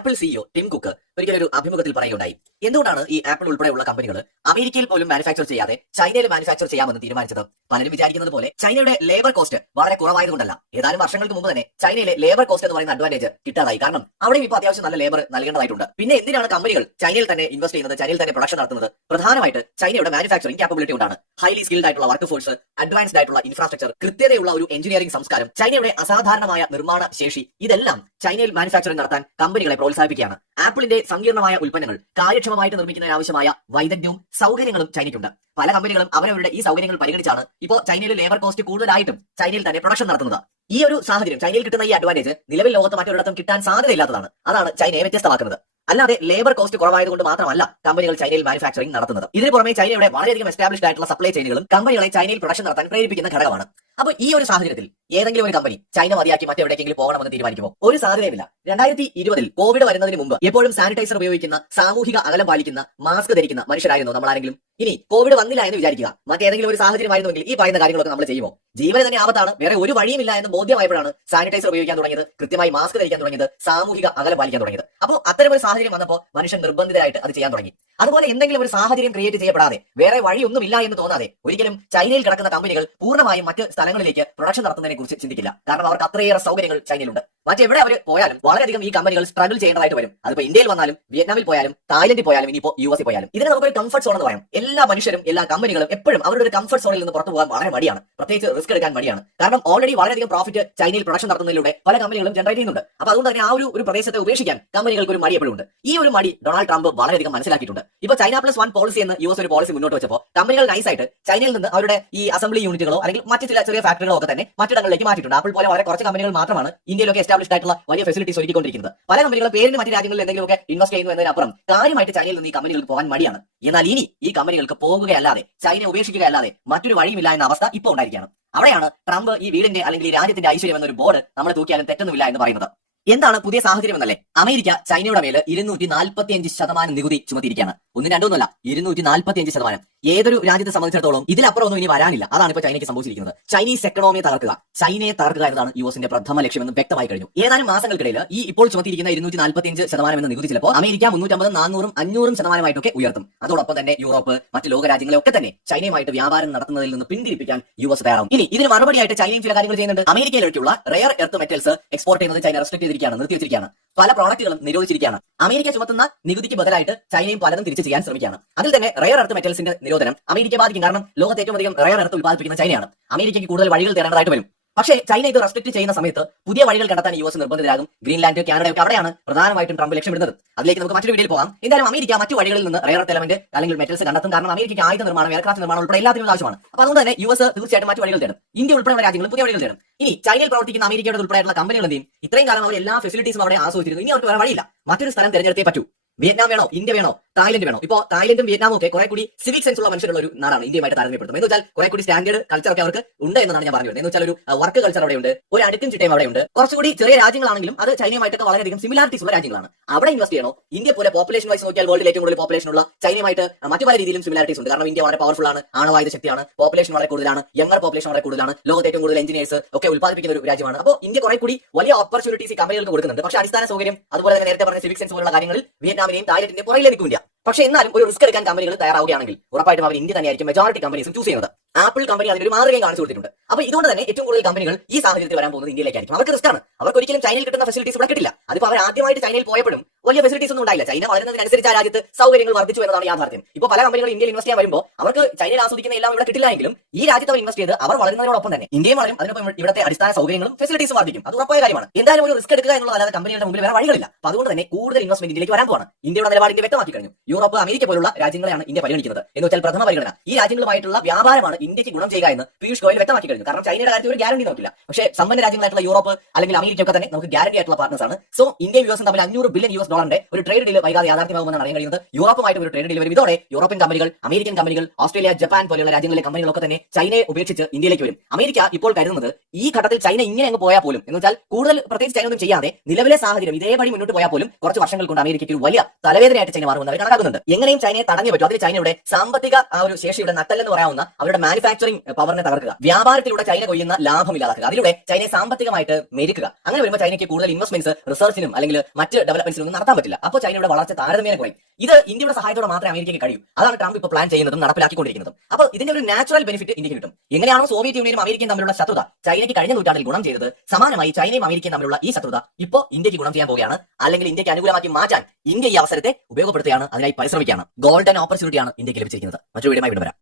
Apple CEO Tim cook ഒരിക്കലും ഒരു അഭിമുഖത്തിൽ പറയുകയുണ്ടായി. എന്തുകൊണ്ടാണ് ഈ ആപ്പിൾ ഉൾപ്പെടെയുള്ള കമ്പനികൾ അമേരിക്കയിൽ പോലും മാനുഫാക്ചർ ചെയ്യാതെ ചൈനയിൽ മാനുഫാക്ചർ ചെയ്യാമെന്ന് തീരുമാനിച്ചത്? പലരും വിചാരിക്കുന്നത് പോലെ ചൈനയുടെ ലേബർ കോസ്റ്റ് വളരെ കുറവായതുകൊണ്ടല്ല. ഏതാനും വർഷങ്ങൾക്ക് മുമ്പ് തന്നെ ചൈനയിലെ ലേബർ കോസ്റ്റ് എന്ന് പറയുന്ന അഡ്വാന്റേജ് കിട്ടാതായി. കാരണം അവിടെയും ഇപ്പോൾ അത്യാവശ്യം നല്ല ലേബർ നൽകേണ്ടതായിട്ടുണ്ട്. പിന്നെ എന്തിനാണ് കമ്പനികൾ ചൈനയിൽ തന്നെ ഇൻവെസ്റ്റ് ചെയ്യുന്നത് ചൈനയിൽ തന്നെ പ്രൊഡക്ഷൻ നടത്തുന്നത്? പ്രധാനമായിട്ട് ചൈനയുടെ മാനുഫാക്ചറിംഗ് കാപ്പബിലിറ്റി കൊണ്ടാണ്. ഹൈലി സ്കിൽഡ് ആയിട്ടുള്ള വർക്ക് ഫോഴ്സ് അഡ്വാൻസ്ഡ് ആയിട്ടുള്ള ഇൻഫ്രാസ്ട്രക്ചർ കൃത്യതയുള്ള ഒരു എഞ്ചിനീയറിംഗ് സംസ്കാരം ചൈനയുടെ അസാധാരണമായ നിർമ്മാണ ശേഷി ഇതെല്ലാം ചൈനയിൽ മാനുഫാക്ചറിംഗ് നടത്താൻ കമ്പനികളെ പ്രോത്സാഹിപ്പിക്കുകയാണ്. ആപ്പിളിന്റെ സങ്കീർണമായ ഉൽപ്പന്നങ്ങൾ കാര്യക്ഷമമായിട്ട് നിർമ്മിക്കുന്നതിന് ആവശ്യമായ വൈദഗ്ധ്യവും സൗകര്യങ്ങളും ചൈനയ്ക്കുണ്ട്. പല കമ്പനികളും അവരവരുടെ ഈ സൗകര്യങ്ങൾ പരിഗണിച്ചാണ് ഇപ്പോൾ ചൈനയിലെ ലേബർ കോസ്റ്റ് കൂടുതലായിട്ടും ചൈനയിൽ തന്നെ പ്രൊഡക്ഷൻ നടത്തുന്നത്. ഈ ഒരു സാഹചര്യം ചൈനയിൽ കിട്ടുന്ന ഈ അഡ്വാന്റേജ് നിലവിൽ ലോകത്ത് മറ്റൊരിടത്തും കിട്ടാൻ സാധ്യതയില്ലാത്തതാണ്. അതാണ് ചൈനയെ വ്യത്യസ്തമാക്കുന്നത്. അല്ലാതെ ലേബർ കോസ്റ്റ് കുറവായതുകൊണ്ട് മാത്രമല്ല കമ്പനികൾ ചൈനയിൽ മാനുഫാക്ചറിംഗ് നടത്തുന്നത്. ഇതിന് പുറമെ ചൈനയുടെ വളരെയധികം എസ്റ്റാബ്ലിഷ്ഡ് ആയിട്ടുള്ള സപ്ലൈ ചെയിനുകളും കമ്പനികളെ ചൈനയിൽ പ്രൊഡക്ഷൻ നടത്താൻ പ്രേരിപ്പിക്കുന്ന ഘടകമാണ്. അപ്പോൾ ഈ ഒരു സാഹചര്യത്തിൽ ഏതെങ്കിലും ഒരു കമ്പനി ചൈന മതിയാക്കി മറ്റെവിടേക്കെങ്കിലും പോകണമെന്ന് തീരുമാനിക്കുമോ? ഒരു സാധ്യതയുമില്ല രണ്ടായിരത്തി ഇരുപതിൽ കോവിഡ് വരുന്നതിന് മുമ്പ് എപ്പോഴും സാനിറ്റൈസർ ഉപയോഗിക്കുന്ന സാമൂഹിക അകലം പാലിക്കുന്ന മാസ്ക് ധരിക്കുന്ന മനുഷ്യരായിരുന്നു നമ്മൾ ആരെങ്കിലും ഇനി കോവിഡ് വന്നില്ല എന്ന് വിചാരിക്കുക. മറ്റേതെങ്കിലും ഒരു സാഹചര്യമായിരുന്നുവെങ്കിൽ ഈ പറയുന്ന കാര്യങ്ങളൊക്കെ നമ്മൾ ചെയ്യുമോ? ജീവന് തന്നെ ആപത്താണ്. വേറെ ഒരു വഴിയുമില്ല എന്ന് ബോധ്യമായപ്പോഴാണ് സാനിറ്റൈസർ ഉപയോഗിക്കാൻ തുടങ്ങിയത് കൃത്യമായി മാസ്ക് ധരിക്കാൻ തുടങ്ങിയത് സാമൂഹിക അകലം പാലിക്കാൻ തുടങ്ങിയത്. അപ്പോൾ അത്തരം ഒരു സാഹചര്യം വന്നപ്പോൾ മനുഷ്യൻ നിർബന്ധിതരായിട്ട് അത് ചെയ്യാൻ തുടങ്ങി. അതുപോലെ എന്തെങ്കിലും ഒരു സാഹചര്യം ക്രിയേറ്റ് ചെയ്യപ്പെടാതെ വേറെ വഴിയൊന്നുമില്ല എന്ന് തോന്നാതെ ഒരിക്കലും ചൈനയിൽ കിടക്കുന്ന കമ്പനികൾ പൂർണമായും മറ്റ് സ്ഥലങ്ങളിലേക്ക് പ്രൊഡക്ഷൻ നടത്തുന്നതിനെ കുറിച്ച് ചിന്തിക്കില്ല. കാരണം അവർക്ക് അത്രയേറെ സൗകര്യങ്ങൾ ചൈനയിലുണ്ട്. മറ്റെവിടെ അവർ പോയാലും വളരെയധികം ഈ കമ്പനികൾ സ്ട്രഗിൾ ചെയ്യേണ്ടതായിട്ട് വരും. അതിപ്പോ ഇന്ത്യയിൽ വന്നാലും വിയറ്റ്നാമിൽ പോയാലും തായ്ലൻഡിൽ പോയാലും ഇനിയിപ്പോ യു എസിൽ പോയാലും. ഇതിന് നമുക്കൊരു കംഫർട്ട് സോൺ എന്ന് പറയാം. എല്ലാ മനുഷ്യരും എല്ലാ കമ്പനികളും എപ്പോഴും അവരുടെ ഒരു കംഫർട്ട് സോണിൽ നിന്ന് പുറത്തു പോകാൻ വളരെ മടിയാണ്. പ്രത്യേകിച്ച് റിസ്ക് എടുക്കാൻ മടിയാണ്. കാരണം ഓൾറെഡി വളരെയധികം പ്രോഫിറ്റ് ചൈനയിൽ പ്രൊഡക്ഷൻ നടത്തുന്നതിലൂടെ പല കമ്പനികളും ജനറേറ്റ് ചെയ്യുന്നുണ്ട്. അപ്പൊ അതുകൊണ്ട് തന്നെ ആ ഒരു ഒരു പ്രദേശത്തെ ഉപേക്ഷിക്കാൻ കമ്പനികൾക്ക് ഒരു മടി എപ്പോഴും ഉണ്ട് ഈ ഒരു മടി ഡൊണാൾഡ് ട്രംപ് വളരെയധികം മനസ്സിലാക്കിയിട്ടുണ്ട്. ഇപ്പൊ ചൈന പ്ലസ് വൺ പോളിസി എന്ന് യു എസ് ഒരു പോളിസി മുന്നോട്ട് വെച്ചപ്പോൾ കമ്പനികൾ നൈസായിട്ട് ചൈനയിൽ നിന്ന് അവരുടെ ഈ അസംബ്ലി യൂണിറ്റുകളോ അല്ലെങ്കിൽ മറ്റു ചില ചെറിയ ഫാക്ടറികളോ ഒക്കെ തന്നെ മറ്റിടങ്ങളിലേക്ക് മാറ്റിയിട്ടുണ്ട്. അപ്പോൾ പോലെ വളരെ കുറച്ച് കമ്പനികൾ മാത്രമാണ് ഇന്ത്യയിലൊക്കെ എസ്റ്റാബ്ലിഷ് ആയിട്ടുള്ള വലിയ ഫെസിലിറ്റീസ് ഒരുക്കിക്കൊണ്ടിരിക്കുന്നത്. പല കമ്പനികളും പേരിന് മറ്റു രാജ്യങ്ങളിൽ എന്തെങ്കിലുമൊക്കെ ഇൻവെസ്റ്റ് ചെയ്യുന്നു എന്നതിനപ്പുറം കാര്യമായിട്ട് ചൈനയിൽ നിന്ന് ഈ കമ്പനികൾക്ക് പോകാൻ മടിയാണ്. എന്നാൽ ഇനി ഈ കമ്പനികൾക്ക് പോകുകയല്ലാതെ ചൈനയെ ഉപേക്ഷിക്കുകയല്ലാതെ മറ്റൊരു വഴിയുമില്ല എന്ന അവസ്ഥ ഇപ്പോൾ ഉണ്ടായിരിക്കുകയാണ്. അവിടെയാണ് ട്രംപ് ഈ വീടിന്റെ അല്ലെങ്കിൽ ഈ രാജ്യത്തിന്റെ ഐശ്വര്യം എന്നൊരു ബോർഡ് നമ്മൾ തൂക്കിയാലും തെറ്റൊന്നുമില്ല എന്ന് പറയുന്നത്. എന്താണ് പുതിയ സാഹചര്യം എന്നല്ലേ? അമേരിക്ക ചൈനയുടെ മേൽ ഇരുന്നൂറ്റി നാൽപ്പത്തി അഞ്ച് ശതമാനം നികുതി ചുമത്തിയിരിക്കുകയാണ്. ഒന്നും രണ്ടൊന്നുമല്ല ഇരുന്നൂറ്റി നാൽപ്പത്തി അഞ്ച് ശതമാനം. ഏതൊരു രാജ്യത്തെ സംബന്ധിച്ചിടത്തോളം ഇതിലപ്പുറം ഒന്നും ഇനി വരാനില്ല. അതാണ് ഇപ്പോൾ ചൈനയ്ക്ക് സംഭവിച്ചിരിക്കുന്നത്. ചൈനീസ് എക്കണോമിയെ തകർക്കുക. ചൈനയെ തകർക്കുക എന്നതാണ് യു എസിന്റെ പ്രഥമ ലക്ഷ്യമെന്ന് വ്യക്തമായി കഴിഞ്ഞു. ഏതാനും മാസങ്ങൾക്കിടയിൽ ഈ ഇപ്പോൾ ചുമത്തിയിരിക്കുന്ന ഇരുന്നൂറ്റി നാൽപ്പത്തി അഞ്ച് ശതമാനം എന്ന നികുതി ചിലപ്പോൾ അമേരിക്ക മുന്നൂറ്റമ്പത് നാനൂറും അഞ്ഞൂറും ശതമാനമായിട്ടൊക്കെ ഉയർത്തും. അതോടൊപ്പം തന്നെ യൂറോപ്പ് മറ്റ് ലോക രാജ്യങ്ങളെയൊക്കെ തന്നെ ചൈനയുമായിട്ട് വ്യാപാരം നടത്തുന്നതിൽ നിന്ന് പിന്തിരിപ്പിക്കാൻ യു എസ് തയ്യാറാവും. ഇനി ഇതിന് മറുപടിയായിട്ട് ചൈനയും ചില കാര്യങ്ങൾ ചെയ്യുന്നുണ്ട്. അമേരിക്കയിലേക്കുള്ള റെയർ എർത്ത് മെറ്റൽസ് എക്സ്പോർട്ട് ചെയ്യുന്നത് ചൈന റെസ്ട്രിക്ട് ചെയ്തിരിക്കുകയാണ് നിർത്തിവെച്ചിരിക്കുകയാണ്. പല പ്രോഡക്റ്റുകളും നിരോധിച്ചിരിക്കുകയാണ്. അമേരിക്ക ചുമത്തുന്ന നികുതിക്ക് ബദലായിട്ട് ചൈനയും പലതും തിരിച്ചു ചെയ്യാൻ ശ്രമിക്കുകയാണ്. അതിൽ തന്നെ റയർ എർത്ത് മെറ്റൽസിന്റെ നിരോധനം അമേരിക്ക ബാധിക്കും കാരണം ലോകത്ത് ഏറ്റവും അധികം റയർ എർത്ത് ഉത്പാദിപ്പിക്കുന്ന ചൈനയാണ്. അമേരിക്കയ്ക്ക് കൂടുതൽ വഴികൾ തേടേണ്ടതായിട്ട് വരും. പക്ഷേ ചൈന ഇത് റെസ്ട്രിക്ട് ചെയ്യുന്ന സമയത്ത് പുതിയ വഴികൾ കണ്ടെത്താൻ യു എസ് നിർബന്ധിതരാകും. ഗ്രീൻലാൻഡ് കാനഡയൊക്കെ അവിടെയാണ് പ്രധാനമായിട്ടും ട്രംപ് ലക്ഷ്യമിടുന്നത് അതിലേക്ക് നമുക്ക് മറ്റൊരു വീഡിയോയിൽ പോകാം. എന്തായാലും അമേരിക്ക മറ്റു വഴികളിൽ നിന്ന് റയർ എലമെന്റ് അല്ലെങ്കിൽ മെറ്റൽസ് കണ്ടെത്തും. കാരണം അമേരിക്കയ്ക്ക് ആയുധ നിർമ്മാണം എയർക്രാഫ്റ്റ് നിർമ്മാണം ഉൾപ്പെടെ എല്ലാത്തിനും ആവശ്യമാണ്. അപ്പോൾ അതുകൊണ്ട് തന്നെ യു എസ് തീർച്ചയായിട്ടും മറ്റു വഴികൾ തേടും. ഇന്ത്യ ഉൾപ്പെടെയുള്ള രാജ്യങ്ങൾ പുതിയ വഴികൾ തേടും. ഇനി ചൈനയിൽ പ്രവർത്തിക്കുന്ന അമേരിക്കയുടെ ഉൾപ്പെടെയുള്ള കമ്പനികൾ എന്തെയും ഇത്രയും കാലം അവർ എല്ലാ ഫെസിലിറ്റീസും അവിടെ ആസ്വദിച്ചിരുന്നു. ഇനി അവർക്ക് വേറെ വഴിയില്ല. മറ്റൊരു സ്ഥലം തിരഞ്ഞെടുത്തേ പറ്റൂ. വിയറ്റ്നാം വേണോ? ഇന്ത്യ വേണോ? തായ്ലൻഡ് വേണോ? ഇപ്പോ തായ്ലൻഡും വിയറ്റ്നാമും ഒക്കെ കുറെ കൂടി സിവിക് സെൻസ് ഉള്ള മനുഷ്യരുള്ള ഒരു നാടാണ്. ഇന്ത്യയുമായിട്ട് താരതമ്യപ്പെടുത്തുന്നത് എന്ന് വെച്ചാൽ കുറെ കൂടി സ്റ്റാൻഡേർഡ് കൾച്ചർ ഒക്കെ അവർക്ക് ഉണ്ട് എന്നാണ് ഞാൻ പറഞ്ഞത് എന്ന് വെച്ചാൽ ഒരു വർക്ക് കൾച്ചർ അവിടെ ഉണ്ട്. ഒരു അടുക്കും ചിട്ടയും അവിടെ ഉണ്ട്. കുറച്ചുകൂടി ചെറിയ രാജ്യങ്ങളാണെങ്കിലും അത് ചൈനയുമായിട്ടൊക്കെ വളരെയധികം സിമിലാരിറ്റീസ് ഉള്ള രാജ്യങ്ങളാണ്. അവിടെ ഇൻവെസ്റ്റ് ചെയ്യണോ? ഇന്ത്യ പോലെ പോപ്പുലേഷൻ വൈസ് നോക്കിയാൽ വേൾഡിൽ ഏറ്റവും കൂടുതൽ പോപ്പുലേഷൻ ഉള്ള ചൈനയുമായിട്ട് മറ്റു പല രീതിയിലും സിമിലാരിറ്റീസ് ഉണ്ട്. കാരണം ഇന്ത്യ വളരെ പവർഫുൾ ആണ് ആണവായുധ ശക്തിയാണ് പോപ്പുലേഷൻ വളരെ കൂടുതലാണ് യങ്ങർ പോപ്പുലേഷൻ വളരെ കൂടുതലാണ് ലോകത്ത് ഏറ്റവും കൂടുതൽ എഞ്ചിനീയേഴ്സ് ഒക്കെ ഉത്പാദിപ്പിക്കുന്ന ഒരു രാജ്യമാണ്. അപ്പോൾ ഇന്ത്യ കുറെ കൂടി വലിയ ഓപ്പർച്യൂണിറ്റീസ് ഈ കമ്പനികൾക്ക് കൊടുക്കുന്നുണ്ട്. പക്ഷേ അടിസ്ഥാന സൗകര്യം അതുപോലെ തന്നെ നേരത്തെ പറഞ്ഞ സിവിക് സെൻസ് പോലുള്ള കാര്യങ്ങളിൽ വിയറ്റ്നാമിനെയും ടാർഗറ്റിന്റെ പുറകിലെ നിൽക്കില്ല പക്ഷേ എന്നാലും ഒരു റിസ്ക് എടുക്കാൻ കമ്പനികൾ തയ്യാറാവുകയാണെങ്കിൽ ഉറപ്പായിട്ടും അവർ ഇന്ത്യ തന്നെയായിരിക്കും മെജോറിറ്റി കമ്പനീസും ചൂസ് ചെയ്യുന്നത്. ആപ്പിൾ കമ്പനി അതിനൊരു മാതൃകയും കാണിച്ചു കൊടുത്തിട്ടുണ്ട്. അപ്പോൾ ഇതുകൊണ്ട് തന്നെ ഏറ്റവും കൂടുതൽ കമ്പനികൾ ഈ സാഹചര്യത്തിൽ വരാൻ പോകുന്നത് ഇന്ത്യയിലേക്കായിരിക്കും. അവർക്ക് റിസ്ക് ആണ്. അവർക്ക് ഒരിക്കലും ചൈനയിൽ കിട്ടുന്ന ഫെസിലിറ്റീസ് ഇവിടെ കിട്ടില്ല. അതിപ്പോൾ അവർ ആദ്യമായിട്ട് ചൈനയിൽ പോയപ്പോഴും വലിയ ഫെസിലിറ്റീസ് ഒന്നും ഉണ്ടായില്ല. ചൈന വളരുന്നതിനനുസരിച്ച് ആ രാജ്യത്ത് സൗകര്യങ്ങൾ വർദ്ധിച്ചു എന്നതാണ് യാഥാർത്ഥ്യം. ഇപ്പോൾ പല കമ്പനികളും ഇന്ത്യയിൽ ഇൻവെസ്റ്റ് ചെയ്യാൻ വരുമ്പോൾ അവർക്ക് ചൈനയിൽ ആസ്വദിക്കുന്ന എല്ലാം ഇവിടെ കിട്ടില്ലെങ്കിലും ഈ രാജ്യത്ത് അവർ ഇൻവെസ്റ്റ് ചെയ്ത് അവർ വളരുന്നതിനോടൊപ്പം തന്നെ ഇന്ത്യയും വളരും. അതിനൊപ്പം ഇവിടുത്തെ അടിസ്ഥാന സൗകര്യങ്ങളും ഫെസിലിറ്റീസും വർദ്ധിക്കും. അത് ഉറപ്പായ കാര്യമാണ്. എന്തായാലും ഒരു റിസ്ക് എടുക്കുക എന്നുള്ളതല്ലാതെ കമ്പനികളുടെ മുമ്പിൽ വേറെ വഴികളില്ല. അപ്പോൾ അതുകൊണ്ട് തന്നെ കൂടുതൽ ഇൻവെസ്റ്റ്മെന്റ് ഇന്ത്യയിലേക്ക് വരാൻ പോവാണ്. ഇന്ത്യയുടെ നിലപാടിന്റെ വ്യക്തമാക്കി കഴിഞ്ഞു. യൂറോപ്പ് അമേരിക്ക പോലുള്ള രാജ്യങ്ങളെയാണ് ഇന്ത്യ പരിഗണിക്കുന്നത്. എന്ന് വെച്ചാൽ പ്രഥമ പരിഗണന. ഈ രാജ്യങ്ങളുമായിട്ടുള്ള വ്യാപാരമാണ് ഇന്ത്യയ്ക്ക് ഗുണം ചെയ്യുക എന്ന് പീയൂഷ് ഗോയൽ വ്യക്തമാക്കി കഴിഞ്ഞു. കാരണം ചൈനയുടെ കാര്യത്തിൽ ഒരു ഗ്യാരണ്ടി നോക്കില്ല പക്ഷേ സമ്പന്ന രാജ്യങ്ങളായിട്ടുള്ള യൂറോപ്പ് അല്ലെങ്കിൽ അമേരിക്ക ഒക്കെ തന്നെ നമുക്ക് ഗ്യാരണ്ടി ആയിട്ടുള്ള പാർട്ട്നേഴ്സാണ് സോ ഇന്ത്യയും യു തമ്മിൽ അഞ്ഞൂറ് ബില്യൺ യു എസ് ഡോളറിന്റെ ഒരു ട്രേഡ് ഡീൽ വൈകാതെ യാഥാർത്ഥ്യമാകുമെന്നാണ് അറിയാൻ കഴിയുന്നത്. യൂറോപ്പുമായിട്ട് ഒരു ട്രേഡ് ഡീൽ വരും ഇതോടെ യൂറോപ്യൻ കമ്പനികൾ അമേരിക്കൻ കമ്പനികൾ ഓസ്ട്രേലിയ ജപ്പാൻ പോലെയുള്ള രാജ്യങ്ങളിലെ കമ്പനികളൊക്കെ തന്നെ ചൈനയെ ഉപേക്ഷിച്ച് ഇന്ത്യയിലേക്ക് വരും. അമേരിക്ക ഇപ്പോൾ കരുതുന്നത് ഈ ഘട്ടത്തിൽ ചൈന ഇങ്ങനെ അങ്ങ് പോയാൽ പോലും എന്ന് വെച്ചാൽ കൂടുതൽ പ്രത്യേകിച്ച് ചൈന ഒന്നും ചെയ്യാതെ നിലവിലെ സാഹചര്യം ഇതേപടി മുന്നോട്ട് പോയാൽ പോലും കുറച്ച് വർഷങ്ങൾ കൊണ്ട് അമേരിക്കയ്ക്ക് ഒരു വലിയ തലവേദനയായിട്ട് ചൈന മാറുമെന്ന് കണക്കാക്കുന്നുണ്ട്. എങ്ങനെയും ചൈനയെ തടഞ്ഞു പറ്റും. അതിൽ ചൈനയുടെ സാമ്പത്തിക ആ ഒരു ശേഷിയുടെ നട്ടല്ലെന്ന് പറയാവുന്ന അവരുടെ മാനുഫാക്ചറിംഗ് പവറിനെ തകർക്കുക. വ്യാപാരത്തിലൂടെ ചൈന കൊയ്യുന്ന ലാഭം ഇല്ലാതാക്കുക. അതിലൂടെ ചൈനയെ സാമ്പത്തികമായിട്ട് മെരുക്കുക. അങ്ങനെ വരുമ്പോൾ ചൈനയ്ക്ക് കൂടുതൽ ഇൻവെസ്റ്റ്മെന്റ്സ് റിസർച്ചിനും അല്ലെങ്കിൽ മറ്റ് ഡെവലപ്മെന്റ്സിനും നടത്താൻ പറ്റില്ല. അപ്പോൾ ചൈനയുടെ വളർച്ച താരതമ്യേന കുറയും. ഇത് ഇന്ത്യയുടെ സഹായത്തോടെ മാത്രമേ അമേരിക്കയ്ക്ക് കഴിയൂ. അതാണ് ട്രംപ് ഇപ്പോൾ പ്ലാൻ ചെയ്യുന്നതും നടപ്പിലാക്കിക്കൊണ്ടിരിക്കുന്നതും. അപ്പോൾ ഇതിന്റെ ഒരു നാച്ചുറൽ ബെനിഫിറ്റ് ഇന്ത്യയ്ക്ക് കിട്ടും. എങ്ങനെയാണോ സോവിയറ്റ് യൂണിയനും അമേരിക്കയും തമ്മിലുള്ള ശത്രുത ചൈനയ്ക്ക് കഴിഞ്ഞ നൂറ്റാണ്ടിൽ ഗുണം ചെയ്തത് സമാനമായി ചൈനയും അമേരിക്കയും തമ്മിലുള്ള ഈ ശത്രുത ഇപ്പോൾ ഇന്ത്യയ്ക്ക് ഗുണം ചെയ്യാൻ പോവുകയാണ്. അല്ലെങ്കിൽ ഇന്ത്യയ്ക്ക് അനുകൂലമാക്കി മാറ്റാൻ ഇന്ത്യ ഈ അവസരത്തെ ഉപയോഗപ്പെടുത്തുകയാണ് അതിനായി പരിശ്രമിക്കുകയാണ്. ഗോൾഡൻ ഓപ്പർച്യൂണിറ്റിയാണ് ഇന്ത്യയ്ക്ക് ലഭിച്ചിരിക്കുന്നത്. മറ്റൊരു വീടുമായി വിടുവരാം